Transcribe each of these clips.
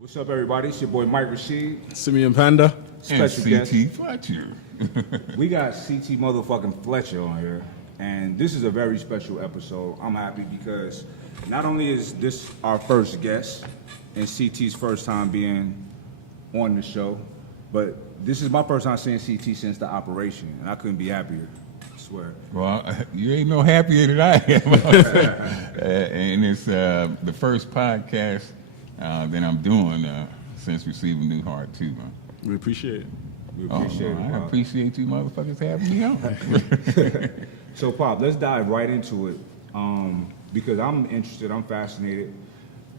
What's up, everybody? It's your boy Mike Rashid. Simeon Panda. Special guest. CT Fletcher. We got CT motherfucking Fletcher on here, and this is a very special episode. I'm happy because not only is this our first guest and CT's first time being on the show, but this is my first time seeing CT since the operation, and I couldn't be happier. I swear. Well, you ain't no happier than I am. And it's the first podcast that I'm doing since receiving New Heart, too, man. We appreciate it. We appreciate it. I Pop. appreciate you motherfuckers having me on. So, Pop, let's dive right into it because I'm interested, I'm fascinated.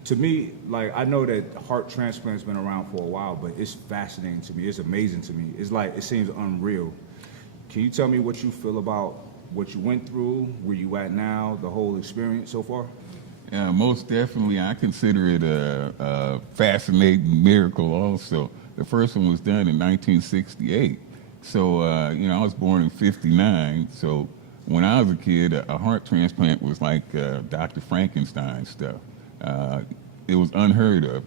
To me, like, I know that heart transplant's been around for a while, but it's fascinating to me. It's amazing to me. It's like, it seems unreal. Can you tell me what you feel about what you went through, where you at now, the whole experience so far? Yeah, most definitely. I consider it a fascinating miracle also. The first one was done in 1968. So, I was born in 59. So when I was a kid, a heart transplant was like Dr. Frankenstein stuff. It was unheard of,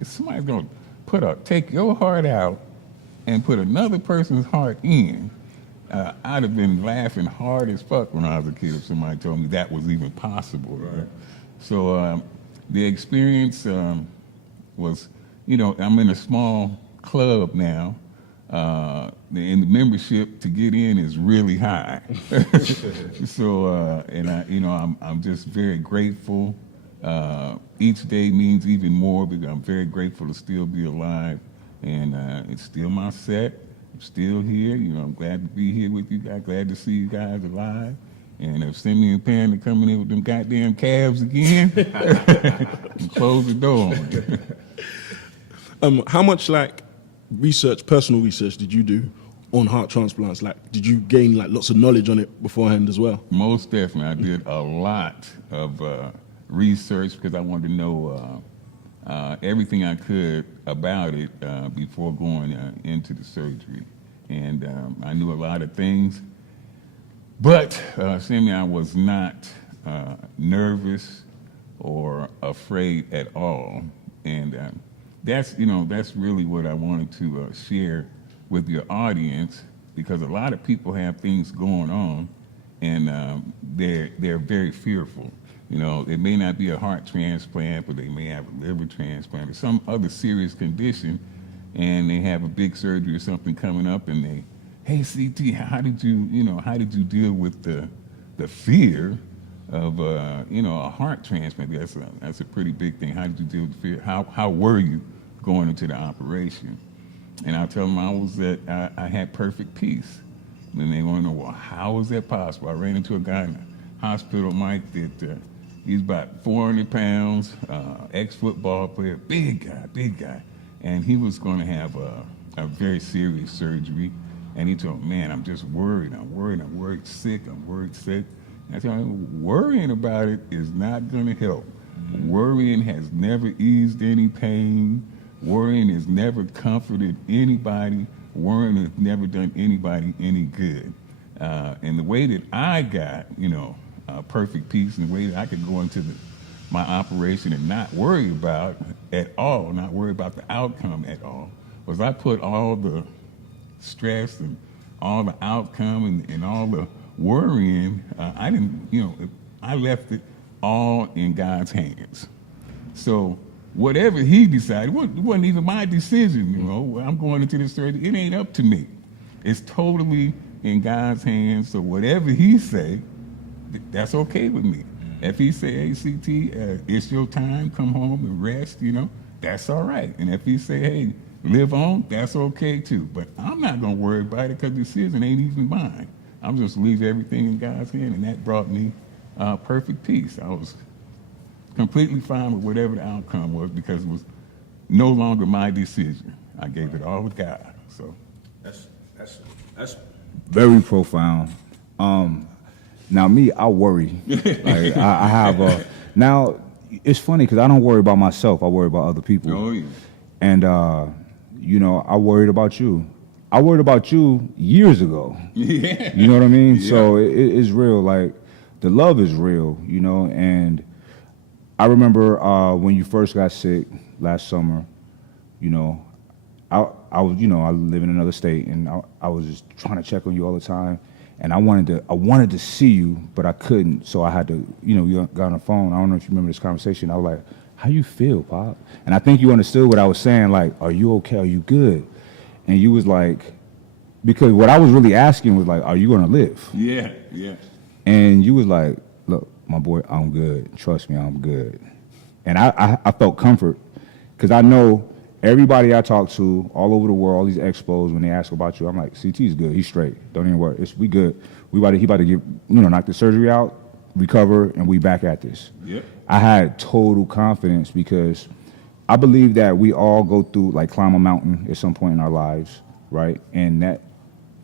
If somebody's going to take your heart out and put another person's heart in, I'd have been laughing hard as fuck when I was a kid if somebody told me that was even possible. Right? So the experience was, I'm in a small club now. And the membership to get in is really high. So, I'm just very grateful. Each day means even more because I'm very grateful to still be alive. And it's still my set. I'm still here. I'm glad to be here with you guys. Glad to see you guys alive. And if Simeon Panda coming in with them goddamn calves again, close the door on me. How much personal research did you do on heart transplants? Did you gain lots of knowledge on it beforehand as well? Most definitely. I did a lot of research because I wanted to know everything I could about it before going into the surgery. And I knew a lot of things. But, Simeon, I was not nervous or afraid at all. And that's really what I wanted to share with your audience, because a lot of people have things going on and they're very fearful. It may not be a heart transplant, but they may have a liver transplant or some other serious condition, and they have a big surgery or something coming up, and they, hey, CT, how did you deal with the fear of a heart transplant? That's a pretty big thing. How did you deal with the fear? How were you going into the operation? And I'll tell them I had perfect peace. And they want to know, well, how is that possible? I ran into a guy in the hospital, Mike, that he's about 400 pounds, ex-football player, big guy. And he was going to have a very serious surgery. And he told me, man, I'm just worried. I'm worried sick. And I told him, worrying about it is not going to help. Mm-hmm. Worrying has never eased any pain. Worrying has never comforted anybody. Worrying has never done anybody any good. And the way that I got, perfect peace, and the way that I could go into my operation and not worry about at all, not worry about the outcome at all, was I put all the stress and all the outcome and all the worrying, I left it all in God's hands. So whatever he decided, it wasn't even my decision, I'm going into this surgery, it ain't up to me. It's totally in God's hands, so whatever he say, that's okay with me. If he say, hey, CT, it's your time, come home and rest, that's all right. And if he say, hey, live on, that's okay too. But I'm not going to worry about it because the decision ain't even mine. I'm just leave everything in God's hand, and that brought me perfect peace. I was completely fine with whatever the outcome was because it was no longer my decision. I gave it all to God. So that's very profound. Now me, I worry. I have now. It's funny because I don't worry about myself. I worry about other people. Oh, yeah. And I worried about you. I worried about you years ago. Yeah. You know what I mean? Yeah. So it's real. Like, the love is real, and I remember when you first got sick last summer, you know, I was, you know, I live in another state, and I was just trying to check on you all the time, and I wanted to see you, but I couldn't, so I had to, you know, we got on the phone. I don't know if you remember this conversation. I was like, "How you feel, Pop?" And I think you understood what I was saying. Like, "Are you okay? Are you good?" And you was like, because what I was really asking was like, "Are you gonna live?" Yeah, yeah. And you was like, "Look, my boy, I'm good. Trust me, I'm good." And I felt comfort because I know everybody I talk to all over the world, all these expos, when they ask about you, I'm like, CT's good. He's straight. Don't even worry. We good. He about to get, you know, knock the surgery out, recover, and we back at this. Yep. I had total confidence because I believe that we all go through, like, climb a mountain at some point in our lives, right? And that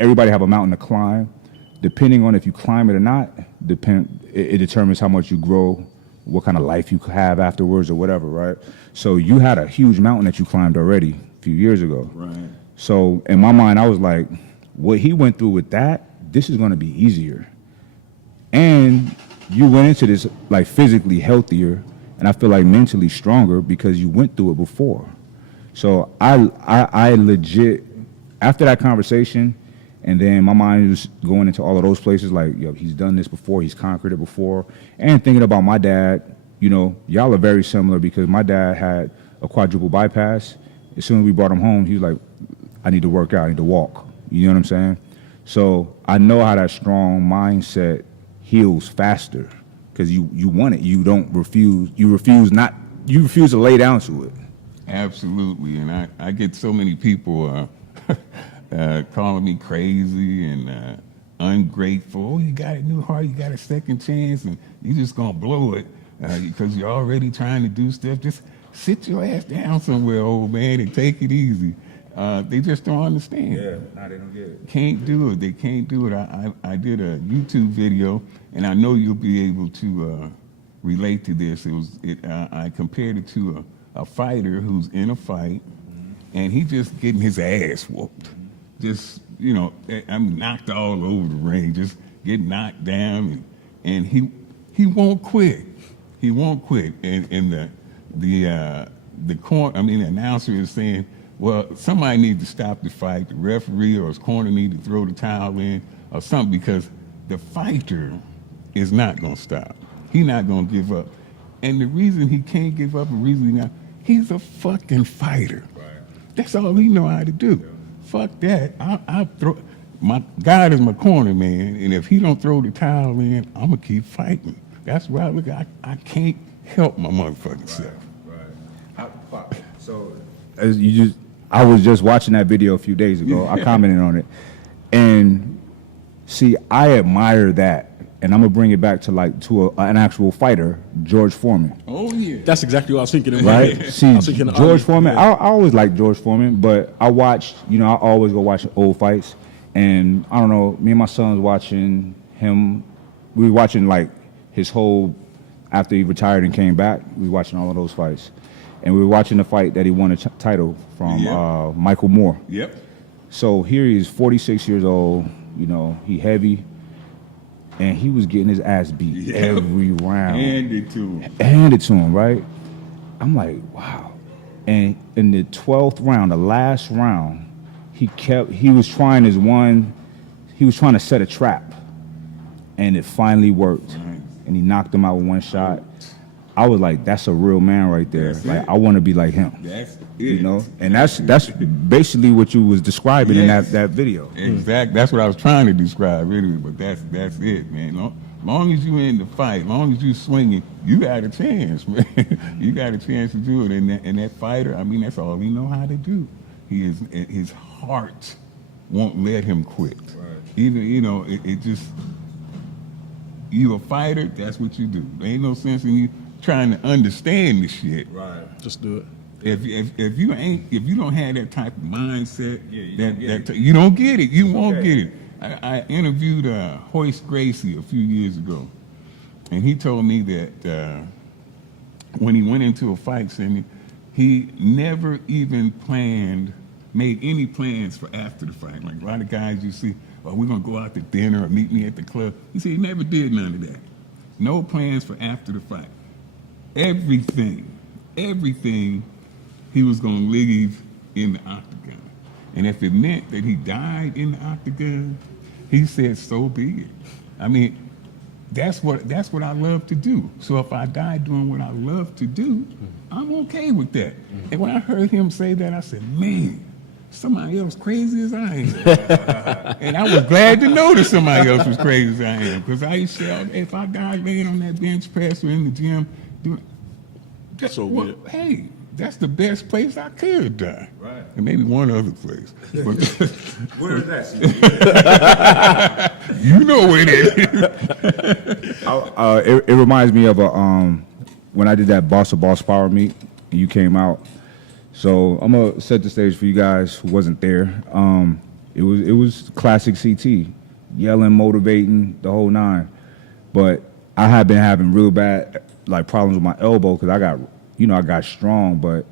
everybody have a mountain to climb. Depending on if you climb it or not, it determines how much you grow, what kind of life you have afterwards or whatever, right? So you had a huge mountain that you climbed already a few years ago. Right. So in my mind, I was like, what he went through with that, this is going to be easier. And you went into this like physically healthier, and I feel like mentally stronger because you went through it before. So I legit, after that conversation, and then my mind was going into all of those places like, yo, he's done this before, he's conquered it before. And thinking about my dad, you know, y'all are very similar because my dad had a quadruple bypass. As soon as we brought him home, he was like, I need to work out, I need to walk. You know what I'm saying? So I know how that strong mindset heals faster because you want it. You don't refuse. You refuse to lay down to it. Absolutely. And I get so many people calling me crazy and ungrateful. Oh, you got a new heart, you got a second chance, and you just gonna blow it because you're already trying to do stuff. Just sit your ass down somewhere, old man, and take it easy. They just don't understand. Yeah, no, they don't get it. Can't do it. They can't do it. I did a YouTube video, and I know you'll be able to relate to this. I compared it to a fighter who's in a fight, and he just getting his ass whooped. Just, you know, I'm knocked all over the ring, just get knocked down, and he won't quit. He won't quit. And the announcer is saying, well, somebody needs to stop the fight. The referee or his corner need to throw the towel in or something because the fighter is not going to stop. He's not going to give up. And the reason he can't give up, he's a fucking fighter. Right. That's all he know how to do. Yeah. Fuck that. I'll throw. My God is my corner, man. And if he don't throw the towel in, I'm going to keep fighting. That's why I can't help my motherfucking self. Right. So I was just watching that video a few days ago. I commented on it. And see, I admire that. And I'm going to bring it back to an actual fighter, George Foreman. Oh, yeah. That's exactly what I was thinking. Right? See, George Foreman, I always liked George Foreman, but I watched, you know, I always go watch old fights. And I don't know, me and my son was watching him. We were watching like his whole, after he retired and came back, we were watching all of those fights. And we were watching the fight that he won a title from Michael Moore. Yep. So here he is, 46 years old, you know, he heavy. And he was getting his ass beat every round. Handed to him, right? I'm like, wow. And in the 12th round, the last round, he was trying to set a trap. And it finally worked. Right. And he knocked him out with one shot. I was like, that's a real man right there. That's like it. I want to be like him. That's it. You know? And that's basically what you was describing in that video. Exactly. That's what I was trying to describe anyway, but that's it, man. Long as you in the fight, long as you swinging, you got a chance, man. You got a chance to do it. And that fighter, I mean, that's all he know how to do. His heart won't let him quit. Right. Even, you know, it just, you a fighter, that's what you do. There ain't no sense in you trying to understand the shit. Right. Just do it. If you don't have that type of mindset, you don't get it. You won't get it. I interviewed Hoist Gracie a few years ago, and he told me that when he went into a fight, Simeon, he never even made any plans for after the fight. Like a lot of guys you see, oh, we're gonna go out to dinner or meet me at the club. He said he never did none of that. No plans for after the fight. Everything he was going to leave in the octagon. And if it meant that he died in the octagon, he said, so be it. I mean, that's what I love to do. So if I die doing what I love to do, I'm okay with that. And when I heard him say that, I said, man, somebody else crazy as I am. And I was glad to know that somebody else was crazy as I am. Because I used to say, if I died laying on that bench press or in the gym, hey, that's the best place I could die. Right. And maybe one other place. But Where is that? you know where it is. It reminds me of when I did that Boss to Boss Power meet, and you came out. So I'm gonna set the stage for you guys who wasn't there. It was classic CT, yelling, motivating, the whole nine. But I had been having real bad problems with my elbow because I got strong, but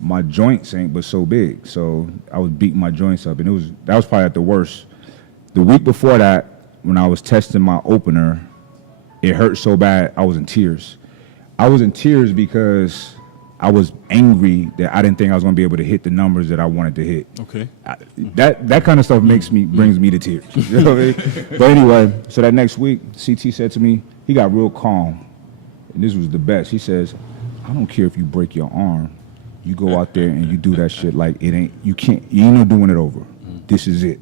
my joints ain't but so big. So I was beating my joints up, and that was probably at the worst. The week before that, when I was testing my opener, it hurt so bad I was in tears. I was in tears because I was angry that I didn't think I was going to be able to hit the numbers that I wanted to hit. Okay. That kind of stuff brings me to tears. You know what I mean? But anyway, so that next week, CT said to me, he got real calm, and this was the best. He says, I don't care if you break your arm. You go out there and you do that shit like you ain't no doing it over. This is it.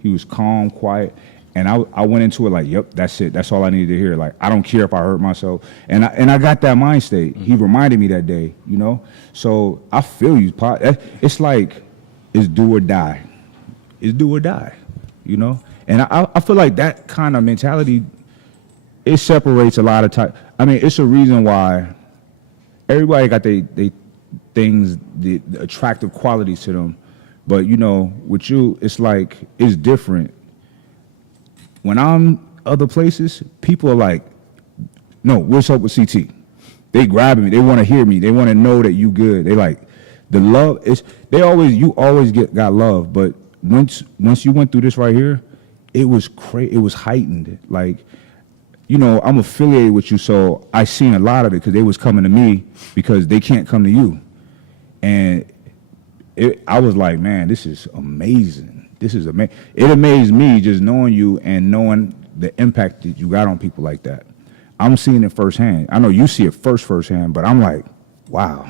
He was calm, quiet, and I went into it like, yep, that's it. That's all I needed to hear. Like, I don't care if I hurt myself. And I got that mind state. He reminded me that day, you know? So I feel you. It's like, it's do or die. It's do or die, you know? And I feel like that kind of mentality, it separates a lot of time. I mean, it's a reason why everybody got they things, the attractive qualities to them. But, you know, with you, it's like, it's different. When I'm other places, people are like, no, what's up with CT? They grabbing me. They want to hear me. They want to know that you good. They like, the love is, you always got love. But once you went through this right here, it was crazy. It was heightened. Like, you know, I'm affiliated with you, so I seen a lot of it because they was coming to me because they can't come to you. And I was like, man, this is amazing. This is amazing. It amazed me just knowing you and knowing the impact that you got on people like that. I'm seeing it firsthand. I know you see it firsthand, but I'm like, wow.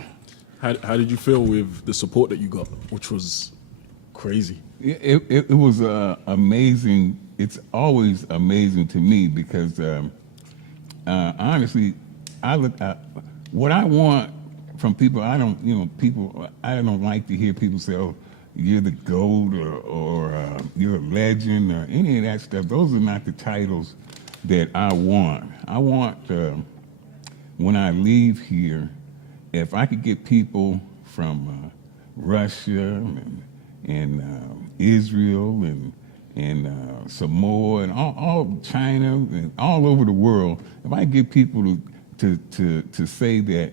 How did you feel with the support that you got, which was crazy? It was amazing. It's always amazing to me because honestly, I look at what I want from people. I don't like to hear people say, "Oh, you're the GOAT" or "You're a legend" or any of that stuff. Those are not the titles that I want. I want when I leave here, if I could get people from Russia and Israel and Samoa and all China and all over the world, if I get people to say that,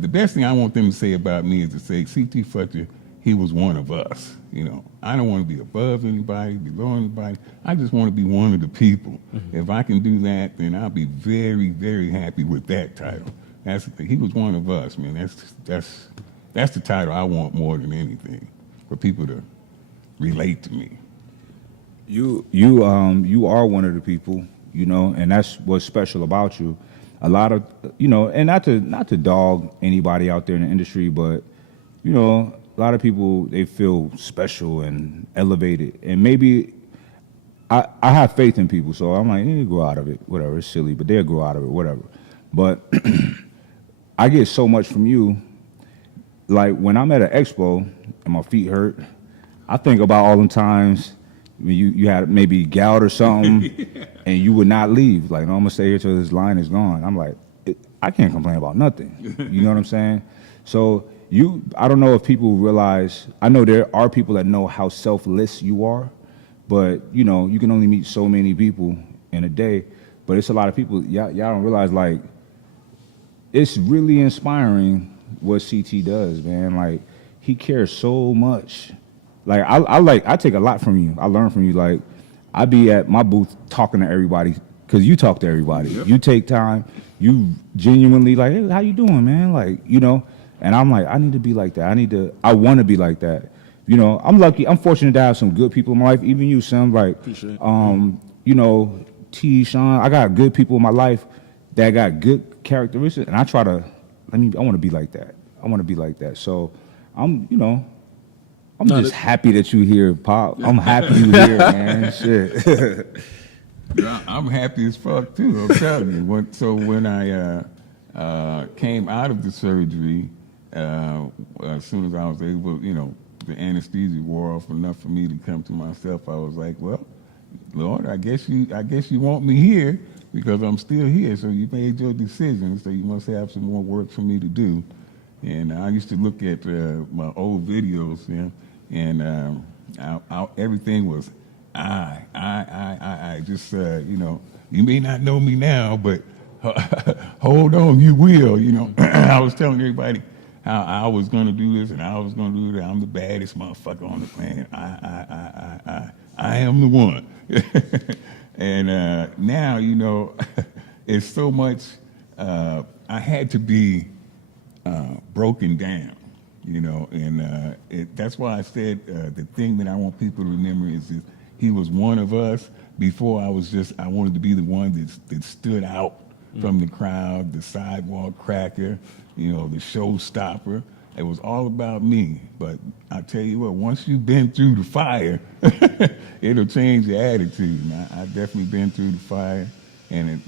the best thing I want them to say about me is to say, C.T. Fletcher, he was one of us. You know, I don't want to be above anybody, below anybody. I just want to be one of the people. Mm-hmm. If I can do that, then I'll be very, very happy with that title. He was one of us, man. That's the title I want more than anything, for people to relate to me. You are one of the people, you know, and that's what's special about you. A lot of, you know, and not to dog anybody out there in the industry, but, you know, a lot of people, they feel special and elevated. And maybe I have faith in people, so I'm like, they grow out of it, whatever, it's silly, but they'll grow out of it, whatever. But I get so much from you. Like, when I'm at an expo and my feet hurt, I think about all them times when you had maybe gout or something and you would not leave. Like, no, I'm going to stay here till this line is gone. I'm like, I can't complain about nothing. You know what I'm saying? So I don't know if people realize, I know there are people that know how selfless you are, but, you know, you can only meet so many people in a day. But it's a lot of people, y'all don't realize, like, it's really inspiring what CT does, man. Like, he cares so much. Like, I take a lot from you. I learn from you. Like, I be at my booth talking to everybody because you talk to everybody. Yep. You take time. You genuinely like, hey, how you doing, man? Like, you know, And I'm like, I need to be like that. I want to be like that. You know, I'm lucky. I'm fortunate to have some good people in my life. Even you, Sam. Like, Appreciate it. you know, T, Sean. I got good people in my life that got good characteristics, and I try to. I want to be like that. I want to be like that. So, I'm just happy that you here, Pop. I'm happy you here, man. Shit. Yeah, I'm happy as fuck too. I'm telling you. When I came out of the surgery, as soon as I was able, the anesthesia wore off enough for me to come to myself. I was like, well, Lord, I guess you want me here because I'm still here. So you made your decision. So you must have some more work for me to do. And I used to look at my old videos, and everything was I. Just you may not know me now, but hold on, you will. I was telling everybody how I was going to do this and I was going to do that. I'm the baddest motherfucker on the planet. I am the one. And now, it's so much. I had to be broken down, and that's why I said the thing that I want people to remember is that he was one of us. Before I wanted to be the one that stood out from the crowd, the sidewalk cracker, the showstopper. It was all about me. But I tell you what, once you've been through the fire, it'll change your attitude. And I've definitely been through the fire, and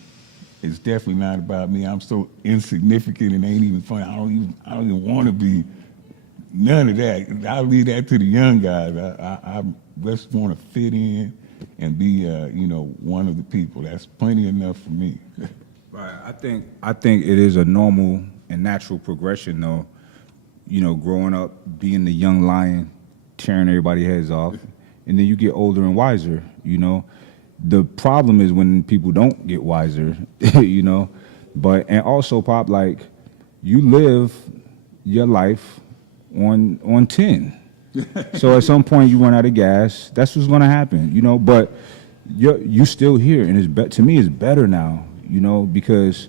it's definitely not about me. I'm so insignificant and ain't even funny. I don't even want to be none of that. I'll leave that to the young guys. I just want to fit in and be, one of the people. That's plenty enough for me. Right. I think it is a normal and natural progression, though. Growing up, being the young lion, tearing everybody's heads off, and then you get older and wiser. The problem is when people don't get wiser. And also, Pop, like, you live your life on 10. So at some point you run out of gas. That's what's going to happen, But you still here, and to me it's better now, because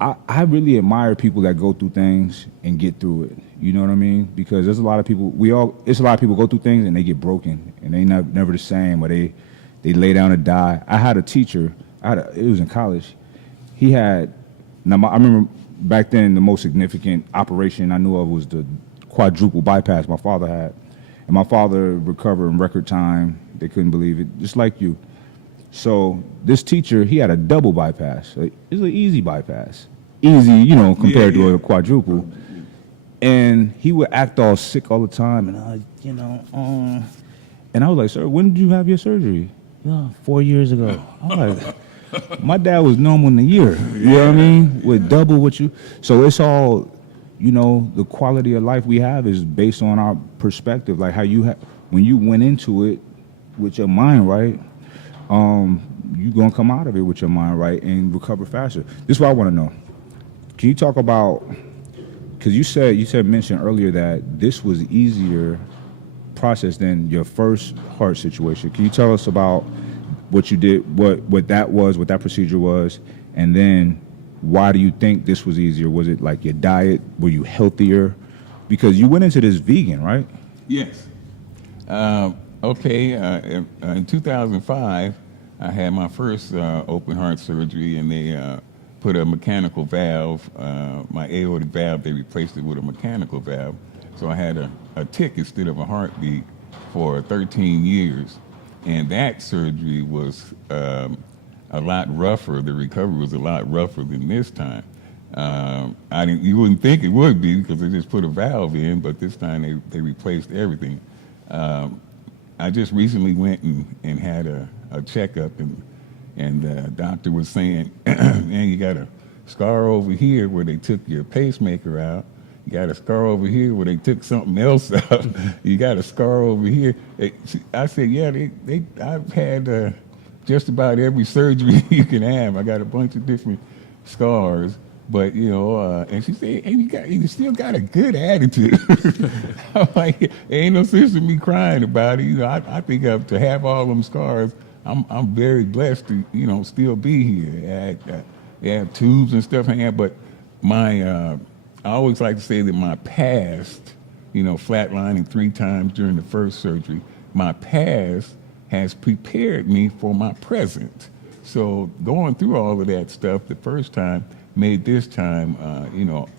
I really admire people that go through things and get through it. You know what I mean? Because there's a lot of people. It's a lot of people go through things and they get broken and they never the same, or they lay down and die. I had a teacher. It was in college. I remember back then the most significant operation I knew of was the quadruple bypass my father had. And my father recovered in record time. They couldn't believe it, just like you. So this teacher, he had a double bypass. It's an easy bypass. Easy, compared to a quadruple. And he would act all sick all the time. And, and I was like, sir, when did you have your surgery? 4 years ago. I'm like, my dad was normal in a year. You know what I mean? With double what you. So it's all, the quality of life we have is based on our perspective. Like how when you went into it with your mind right, you're going to come out of it with your mind right and recover faster. This is what I want to know. Can you talk about, because you mentioned earlier that this was easier process than your first heart situation. Can you tell us about what you did, what that procedure was, and then why do you think this was easier? Was it like your diet? Were you healthier? Because you went into this vegan, right? Yes. In 2005, I had my first open heart surgery, and they put a mechanical valve, my aortic valve, they replaced it with a mechanical valve. So I had a tick instead of a heartbeat for 13 years. And that surgery was a lot rougher. The recovery was a lot rougher than this time. You wouldn't think it would be because they just put a valve in, but this time they replaced everything. I just recently went and had a checkup, and the doctor was saying, man, you got a scar over here where they took your pacemaker out. You got a scar over here where they took something else out. You got a scar over here. I said, yeah, I've had just about every surgery you can have. I got a bunch of different scars. But, and she said, hey, you still got a good attitude. I'm like, ain't no sense in me crying about it. I think to have all them scars, I'm very blessed to, still be here. I have tubes and stuff hanging out, but my I always like to say that my past, flatlining 3 times during the first surgery, my past has prepared me for my present. So going through all of that stuff the first time made this time,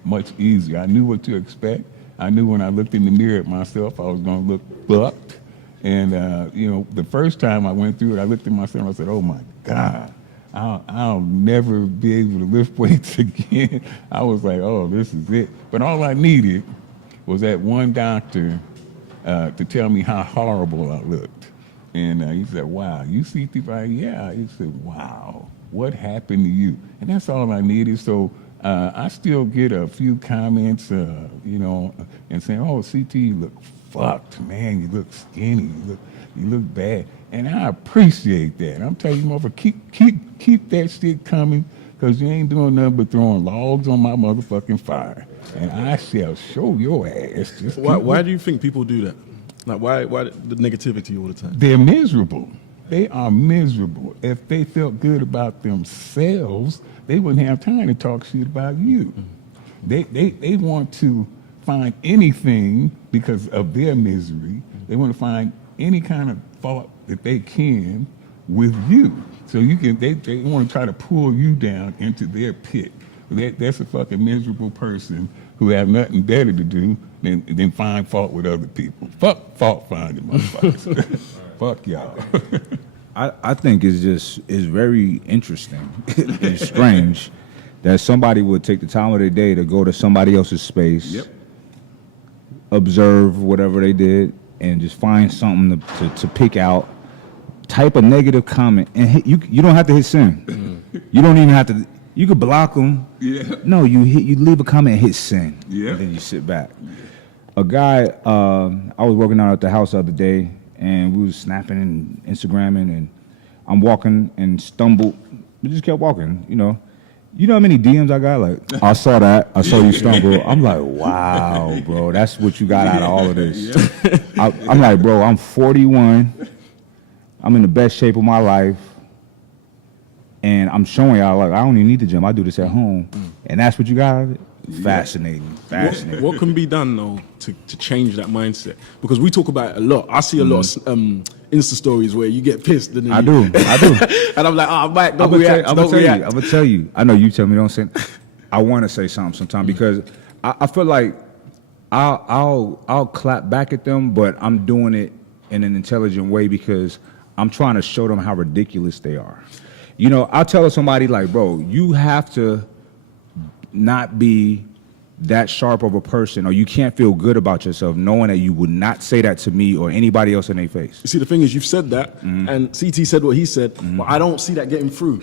much easier. I knew what to expect. I knew when I looked in the mirror at myself, I was going to look bucked. And, the first time I went through it, I looked at myself and I said, oh, my God, I'll never be able to lift weights again. I was like, oh, this is it. But all I needed was that one doctor to tell me how horrible I looked. And he said, wow, you see people? Yeah. He said, wow, what happened to you? And that's all I needed. So I still get a few comments, and saying, oh, CT, you look fucked, man. You look skinny. You look bad. And I appreciate that. I'm telling you, motherfucker, keep that shit coming, because you ain't doing nothing but throwing logs on my motherfucking fire. And I shall show your ass. Just Why do you think people do that? Like, why the negativity all the time? They're miserable. They are miserable. If they felt good about themselves, they wouldn't have time to talk shit about you. They want to find anything because of their misery. They want to find any kind of fault that they can with you. So they want to try to pull you down into their pit. That's a fucking miserable person who have nothing better to do than find fault with other people. Fuck fault finding, motherfuckers. Fuck y'all. I think it's very interesting and strange that somebody would take the time of their day to go to somebody else's space, observe whatever they did, and just find something to pick out, type a negative comment, and you don't have to hit send. You don't even have to. You could block them. Yeah. No, you leave a comment and hit send. Yeah. And then you sit back. A guy, I was working out at the house the other day, and we was snapping and Instagramming, and I'm walking and stumbled. We just kept walking, You know how many DMs I got? Like, I saw that. I saw you stumble. I'm like, wow, bro, that's what you got out of all of this. I'm like, bro, I'm 41. I'm in the best shape of my life. And I'm showing y'all, like, I don't even need the gym. I do this at home. And that's what you got out of it? Fascinating. What can be done, though, to change that mindset? Because we talk about it a lot. I see a lot of Insta stories where you get pissed. And then I do. And I'm like, oh, Mike, don't I'm react. gonna tell you. I know you tell me don't say. I want to say something sometimes because I feel like I'll clap back at them, but I'm doing it in an intelligent way because I'm trying to show them how ridiculous they are. I'll tell somebody like, bro, you have to not be that sharp of a person, or you can't feel good about yourself knowing that you would not say that to me or anybody else in their face. You see, the thing is, you've said that, and CT said what he said, but I don't see that getting through.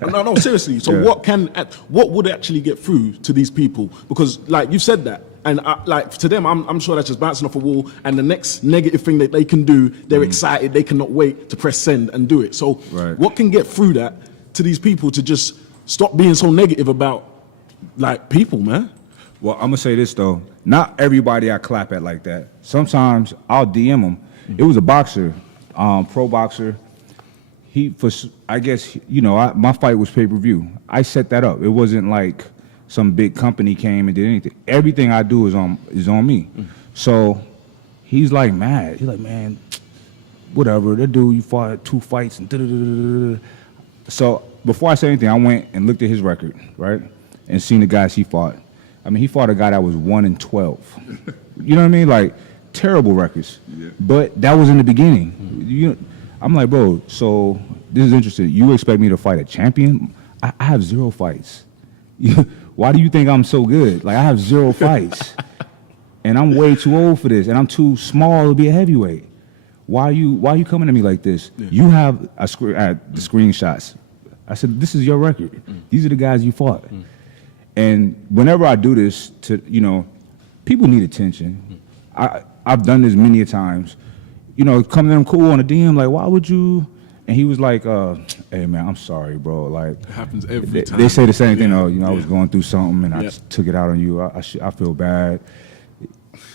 No, seriously. So what would actually get through to these people? Because, like, you said that, and to them, I'm sure that's just bouncing off a wall, and the next negative thing that they can do, they're excited, they cannot wait to press send and do it. So what can get through that to these people to just stop being so negative about, like, people, man? Well, I'm gonna say this though. Not everybody I clap at like that. Sometimes I'll DM him. It was a boxer, pro boxer. I guess my fight was pay-per-view. I set that up. It wasn't like some big company came and did anything. Everything I do is on me. So he's like mad. He's like, man, whatever. That dude, you fought 2 fights and da-da-da-da-da. So before I said anything, I went and looked at his record, right, and seen the guys he fought. I mean, he fought a guy that was 1-12. You know what I mean? Like, terrible records. Yeah. But that was in the beginning. I'm like, bro, so this is interesting. You expect me to fight a champion? I have 0 fights. Why do you think I'm so good? Like, I have 0 fights. And I'm way too old for this. And I'm too small to be a heavyweight. Why are you coming to me like this? Yeah. You have the screenshots. I said, this is your record. These are the guys you fought. And whenever I do this people need attention. I've done this many a times. Come to them cool on a DM, like, why would you? And he was like, hey, man, I'm sorry, bro. Like, it happens every time. They say the same thing. I was going through something and I took it out on you. I feel bad.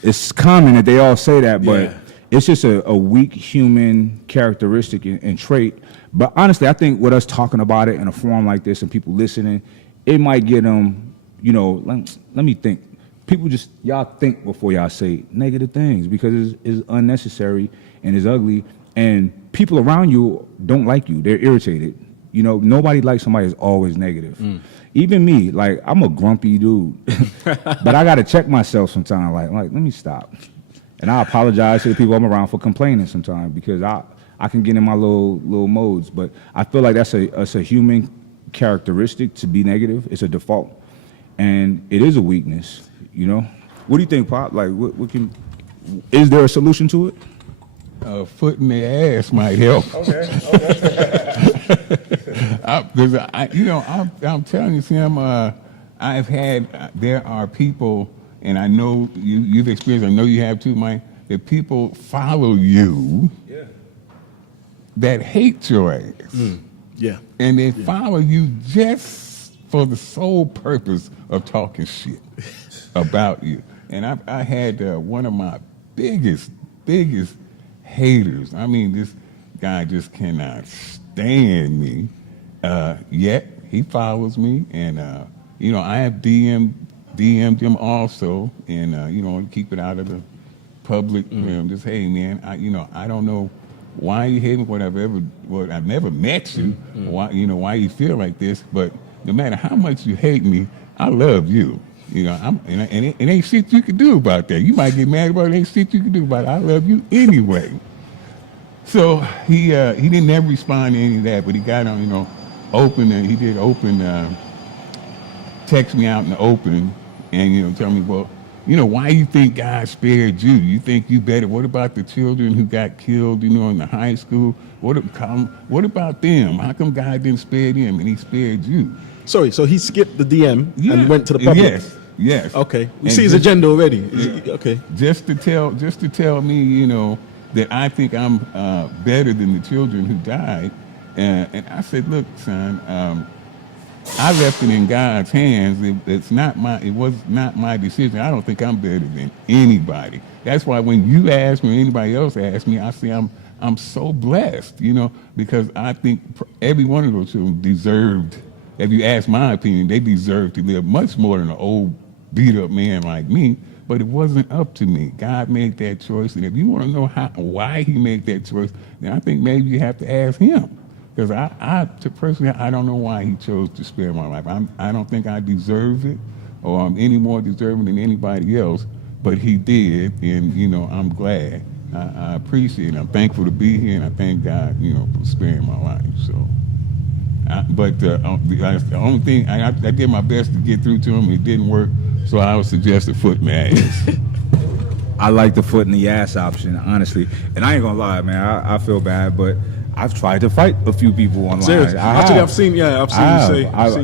It's common that they all say that, but it's just a weak human characteristic and trait. But honestly, I think with us talking about it in a forum like this and people listening, it might get them, let me think. people just, y'all think before y'all say negative things because it's unnecessary and it's ugly. And people around you don't like you. They're irritated. You know, nobody likes somebody that's always negative. Even me, like, I'm a grumpy dude. But I got to check myself sometimes. Like, let me stop. And I apologize to the people I'm around for complaining sometimes because I can get in my little modes. But I feel like that's a human characteristic to be negative. It's a default. And it is a weakness, you know? What do you think, Pop? Like, is there a solution to it? A foot in the ass might help. Because I'm telling you, Sam, there are people, and I know you've experienced, I know you have too, Mike, that people follow you that hate your ass. Yeah. And they follow you just for the sole purpose of talking shit about you. And I had one of my biggest haters. I mean, this guy just cannot stand me. Yet he follows me, and I have DM'd him also, and keep it out of the public. Just hey, man, I don't know why you hate me. I've never met you. Why you feel like this? But no matter how much you hate me, I love you. And it ain't shit you can do about that. You might get mad about it, ain't shit you can do about it. I love you anyway. So he didn't ever respond to any of that, but he got on, he did open, text me out in the open, and tell me, well, why you think God spared you? You think you better? What about the children who got killed, in the high school? What about them? How come God didn't spare them and He spared you? Sorry, so he skipped the DM and went to the public? Yes. Okay, we see his agenda already. Okay. Just to tell me, that I think I'm better than the children who died. And I said, look, son, I left it in God's hands. It was not my decision. I don't think I'm better than anybody. That's why when you ask me or anybody else asks me, I say I'm so blessed, because I think every one of those children deserved, if you ask my opinion, they deserve to live much more than an old beat-up man like me. But it wasn't up to me. God made that choice, and if you want to know why He made that choice, then I think maybe you have to ask Him. Because personally, I don't know why He chose to spare my life. I don't think I deserve it, or I'm any more deserving than anybody else. But He did, and I'm glad. I appreciate it. I'm thankful to be here, and I thank God, for sparing my life. So. But the only thing, I did my best to get through to him, and it didn't work, so I would suggest a foot in the ass. I like the foot in the ass option, honestly. And I ain't gonna lie, man, I feel bad, but I've tried to fight a few people online. Seriously, actually, I've seen you say. I'll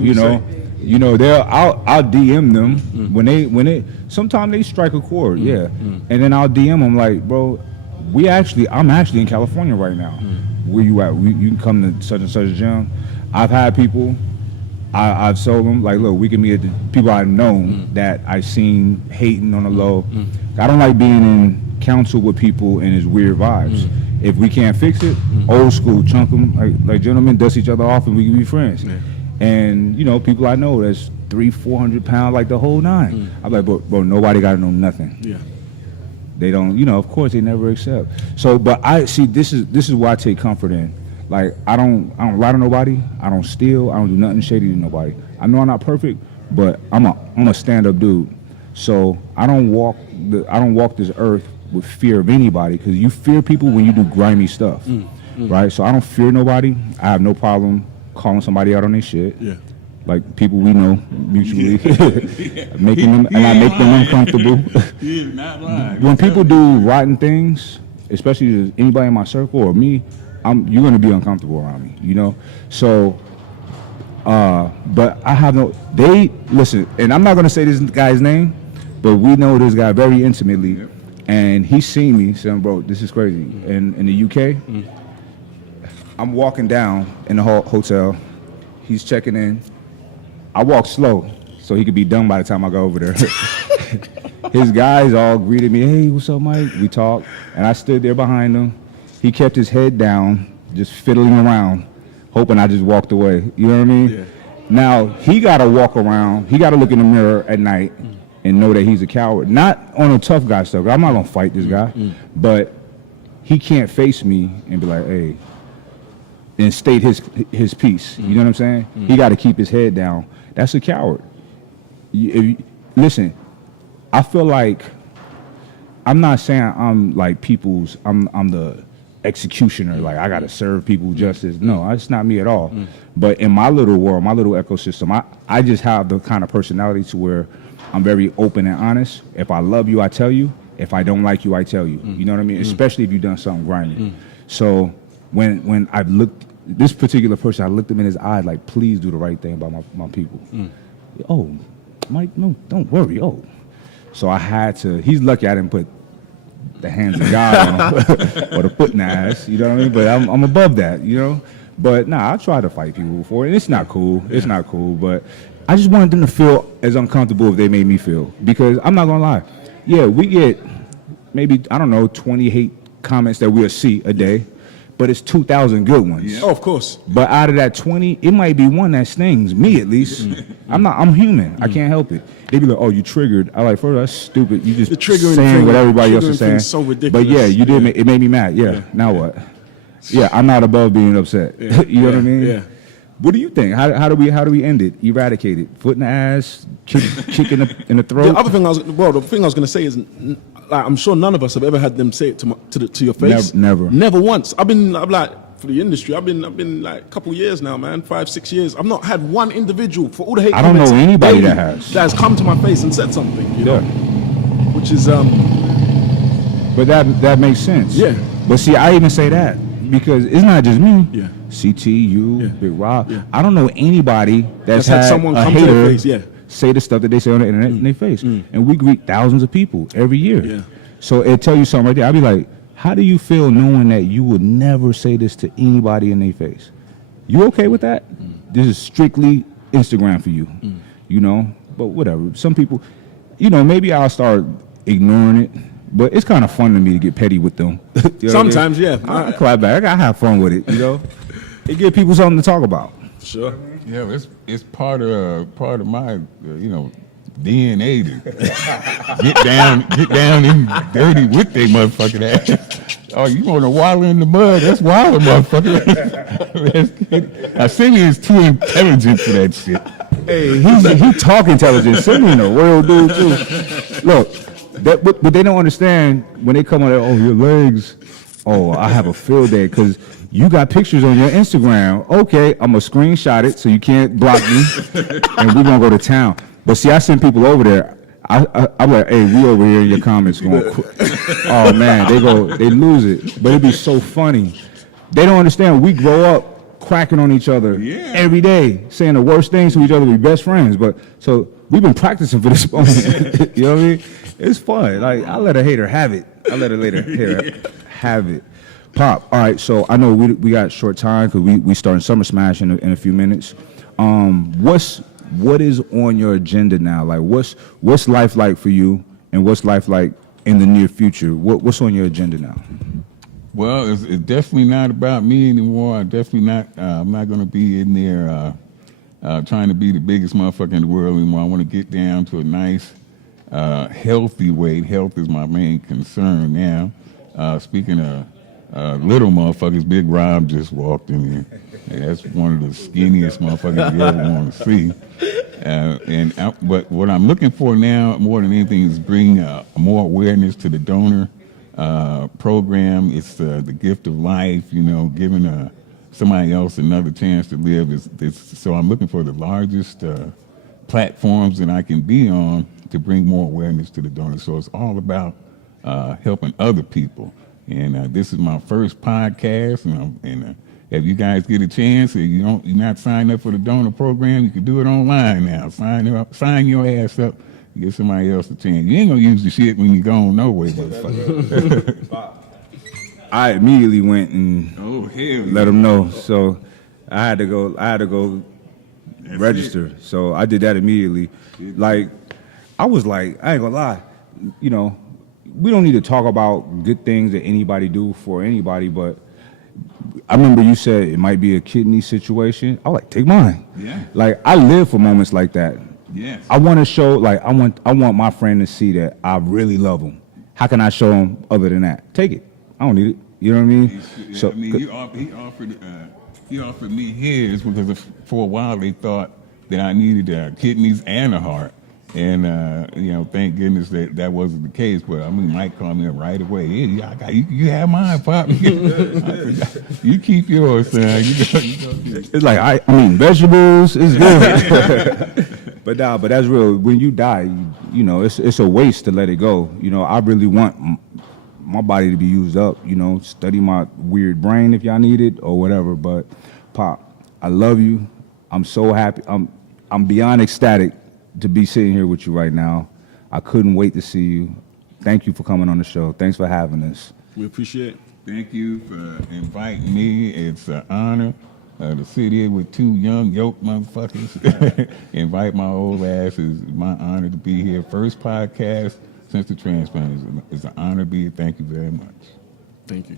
DM them when they sometimes they strike a chord, and then I'll DM them like, bro, I'm actually in California right now. Where you at? You can come to such and such a gym. I've had people, I've told them, like, look, we can meet at the people I've known that I've seen hating on the low. I don't like being in counsel with people and his weird vibes. If we can't fix it, old school, chunk them, like gentlemen, dust each other off and we can be friends. And, people I know that's 300-400 pounds, like the whole nine. I'm like, bro, nobody got to know nothing. Yeah. They don't, of course they never accept. So, but I see, this is what I take comfort in. Like, I don't lie to nobody. I don't steal. I don't do nothing shady to nobody. I know I'm not perfect, but I'm a stand-up dude. So I don't walk this earth with fear of anybody, because you fear people when you do grimy stuff, right? So I don't fear nobody. I have no problem calling somebody out on their shit. Yeah. Like people we know mutually, making them, and I make them uncomfortable. He is not lying. When people do rotten things, especially anybody in my circle or me, you're gonna be uncomfortable around me, So, but I have they listen, and I'm not gonna say this guy's name, but we know this guy very intimately, and he's seen me saying, bro, this is crazy. And in the UK, I'm walking down in the hotel, he's checking in. I walk slow so he could be done by the time I go over there. His guys all greeted me, hey, what's up, Mike? We talked, and I stood there behind him. He kept his head down, just fiddling around, hoping I just walked away. You know what I mean? Yeah. Now, he got to walk around. He got to look in the mirror at night and know that he's a coward. Not on a tough guy stuff. I'm not gonna fight this guy, but he can't face me and be like, hey, and state his piece. You know what I'm saying? He got to keep his head down. That's a coward. Listen, I feel like I'm not saying I'm like I'm the executioner, like I gotta serve people justice. No, that's not me at all. But in my little world, my little ecosystem, I just have the kind of personality to where I'm very open and honest. If I love you, I tell you. If I don't like you, I tell you. You know what I mean? Especially if you've done something grimy. So when I've looked, this particular person, I looked him in his eye like, please do the right thing by my people. Oh, Mike, no, don't worry. Oh. So I had to, he's lucky I didn't put the hands of God on him or the foot in the ass, you know what I mean? But I'm above that, you know? But nah, I tried to fight people before, and it's not cool. It's not cool, but I just wanted them to feel as uncomfortable as they made me feel. Because I'm not gonna lie, yeah, we get maybe, I don't know, 20 hate comments that we'll see a day, but it's 2,000 good ones. Yeah. Oh, of course. But out of that 20, it might be one that stings, me at least. I'm human. I can't help it. They be like, oh, you triggered. I like, first, that's stupid. You just saying what everybody else is saying. So ridiculous. But yeah, you did. It made me mad. Yeah. Now what? Yeah, I'm not above being upset. Yeah. You know what I mean? Yeah. What do you think? How do we end it? Eradicate it? Foot in the ass? Kick in the throat? The thing I was going to say is, like, I'm sure none of us have ever had them say it to your face. Never once. I'm like, for the industry, I've been like a couple years now, man, 5-6 years. I've not had one individual for all the hate I don't comments know anybody daily that has come to my face and said something, you know, which is But that makes sense. Yeah. But see, I even say that because it's not just me. Yeah. CT, you, Big Rob. Yeah. I don't know anybody that's had someone a come to hater their face. Yeah. say the stuff that they say on the internet in their face. And we greet thousands of people every year. Yeah. So it tell you something right there. I'd be like, how do you feel knowing that you would never say this to anybody in their face? You okay with that? This is strictly Instagram for you, you know? But whatever. Some people, you know, maybe I'll start ignoring it. But it's kind of fun to me to get petty with them. You know Sometimes, what I mean? yeah. I clap back. I have fun with it, you know? It gives people something to talk about. Sure. Yeah, it's part of my DNA to get down and dirty with they motherfucking ass. Oh, you want to wallow in the mud? That's wild, motherfucker. Now, Simeon is too intelligent for that shit. Hey, he talk intelligent. Simeon a real dude too. Look, but they don't understand when they come on there. Oh, your legs. Oh, I have a field day because you got pictures on your Instagram. Okay, I'm gonna screenshot it so you can't block me, and we're gonna go to town. But see, I send people over there. I'm like, hey, we over here in your comments going. Oh man, they lose it. But it'd be so funny. They don't understand. We grow up cracking on each other every day, saying the worst things to each other. We best friends. But so we've been practicing for this moment. You know what I mean? It's fun. Like I let a hater have it. I let a hater have it. Pop. All right. So I know we got short time because we starting Summer Smash in a few minutes. What is on your agenda now? Like what's life like for you, and what's life like in the near future? What's on your agenda now? Well, it's definitely not about me anymore. I'm not going to be in there trying to be the biggest motherfucker in the world anymore. I want to get down to a nice, healthy weight. Health is my main concern now. Speaking of little motherfuckers, Big Rob just walked in here. And that's one of the skinniest motherfuckers you ever want to see. But what I'm looking for now, more than anything, is bring more awareness to the donor program. It's the gift of life, you know, giving somebody else another chance to live. So I'm looking for the largest platforms that I can be on to bring more awareness to the donor. So it's all about helping other people. And this is my first podcast, and if you guys get a chance, if you're not signed up for the donor program, you can do it online now. Sign your ass up, give somebody else a chance. You ain't gonna use the shit when you gone nowhere, motherfucker. I immediately went and let them know. So I had to go register. So I did that immediately. Like I was like, I ain't gonna lie, you know, we don't need to talk about good things that anybody do for anybody, but I remember you said it might be a kidney situation. I was like, take mine. Yeah. Like I live for moments like that. Yes. I want to show, like, I want my friend to see that I really love him. How can I show him other than that? Take it. I don't need it. You know what I mean? I mean, he offered me his because for a while they thought that I needed kidneys and a heart. And, you know, thank goodness that wasn't the case. But, I mean, Mike called me up right away. Hey, you have mine, Pop. I said, you keep yours, son. It's like, I mean, vegetables is good. But that's real. When you die, you know, it's a waste to let it go. You know, I really want my body to be used up, you know, study my weird brain if y'all need it or whatever. But, Pop, I love you. I'm so happy. I'm beyond ecstatic to be sitting here with you right now. I couldn't wait to see you. Thank you for coming on the show. Thanks for having us. We appreciate it. Thank you for inviting me. It's an honor to sit here with two young yoke motherfuckers. Invite my old ass. It's my honor to be here. First podcast since the transplant. It's an honor to be here. Thank you very much. Thank you.